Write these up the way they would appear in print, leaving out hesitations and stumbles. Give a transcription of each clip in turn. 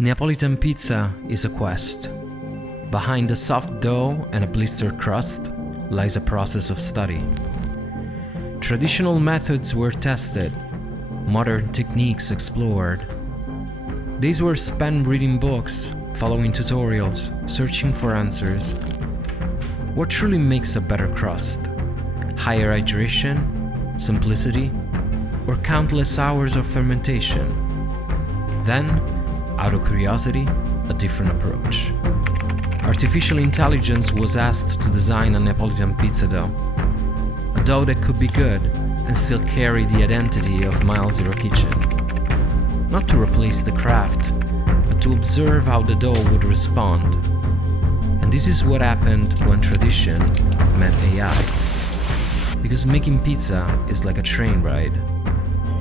Neapolitan pizza is a quest. Behind a soft dough and a blistered crust lies a process of study. Traditional methods were tested, modern techniques explored. Days were spent reading books, following tutorials, searching for answers. What truly makes a better crust? Higher hydration, simplicity, or countless hours of fermentation? Then, out of curiosity, a different approach. Artificial intelligence was asked to design a Neapolitan pizza dough. A dough that could be good and still carry the identity of Mile Zero Kitchen. Not to replace the craft, but to observe how the dough would respond. And this is what happened when tradition met AI. Because making pizza is like a train ride.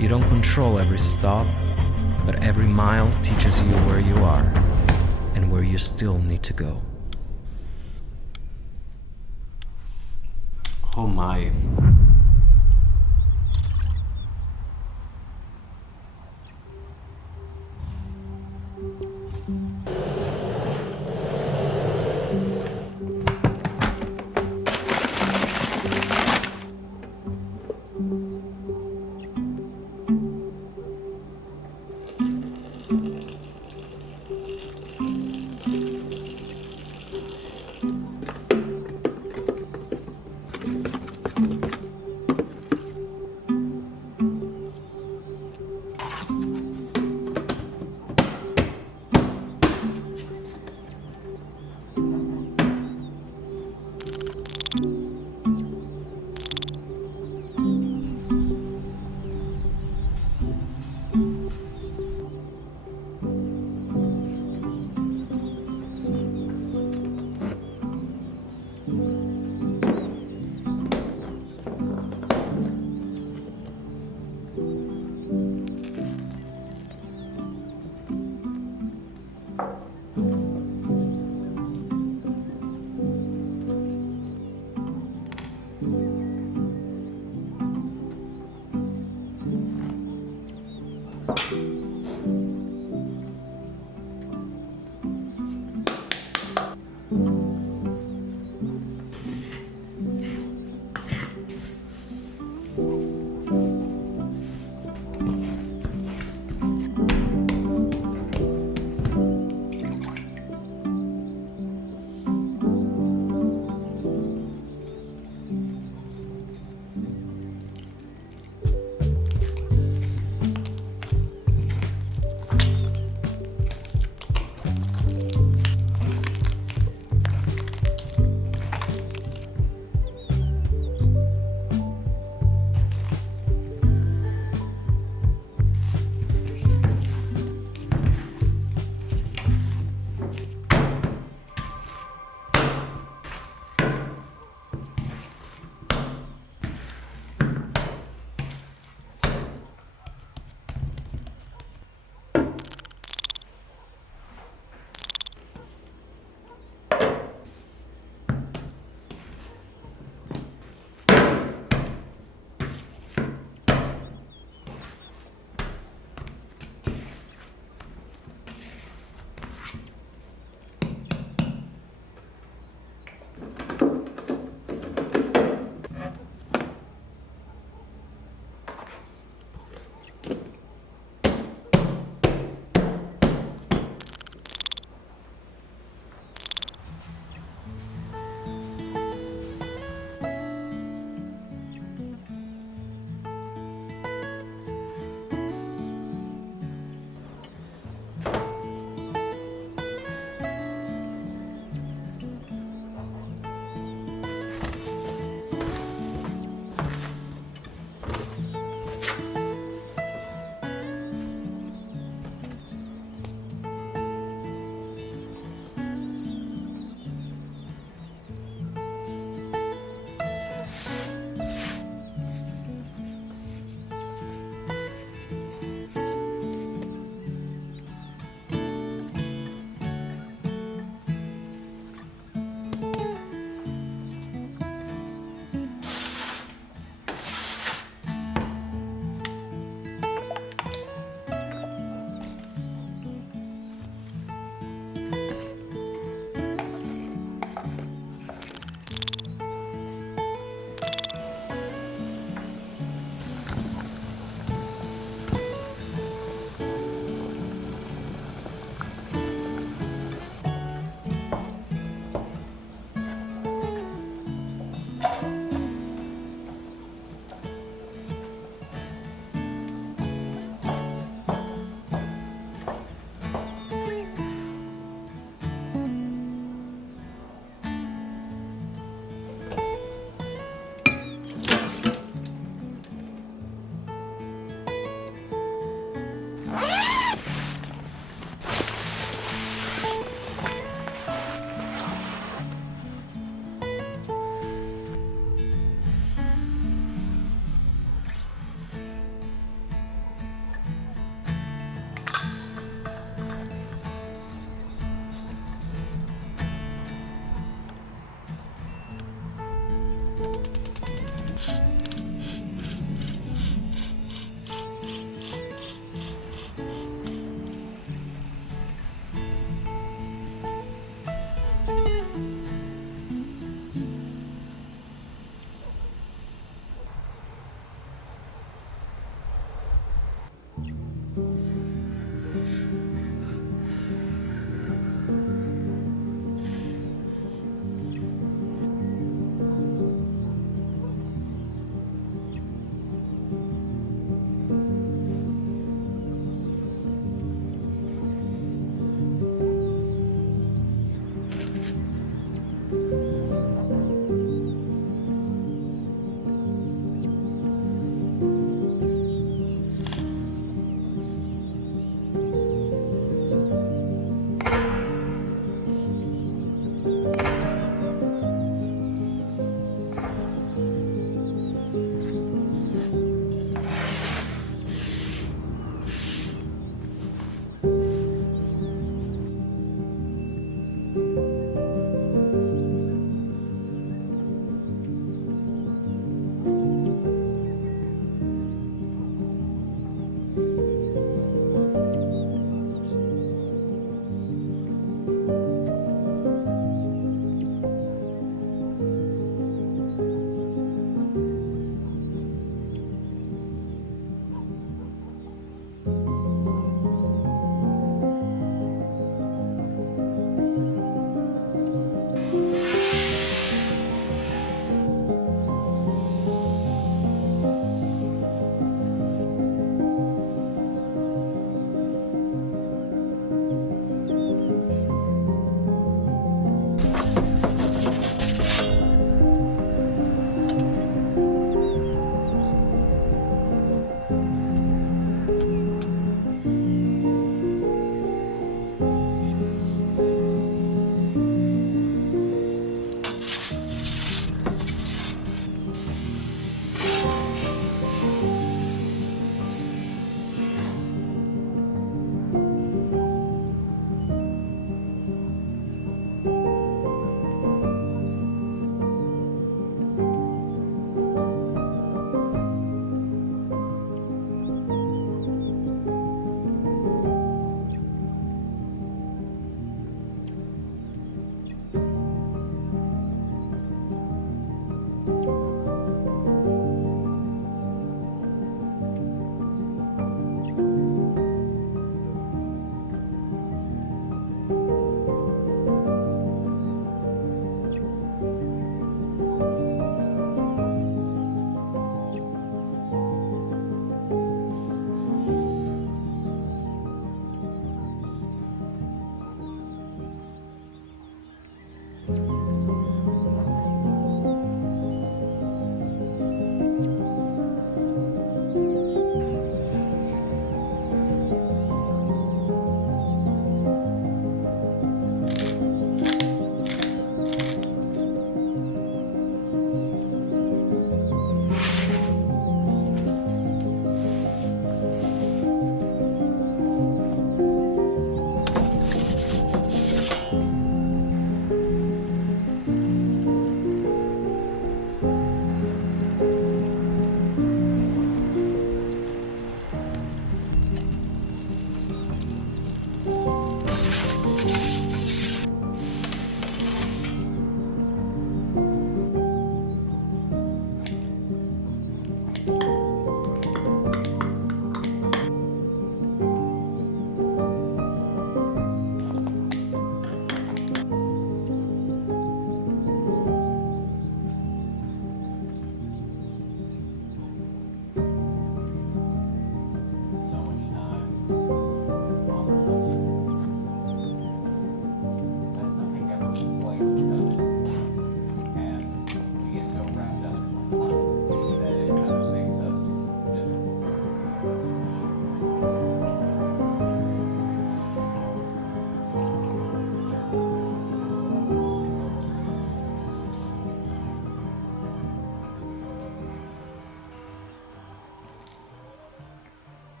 You don't control every stop, but every mile teaches you where you are and where you still need to go. Oh my.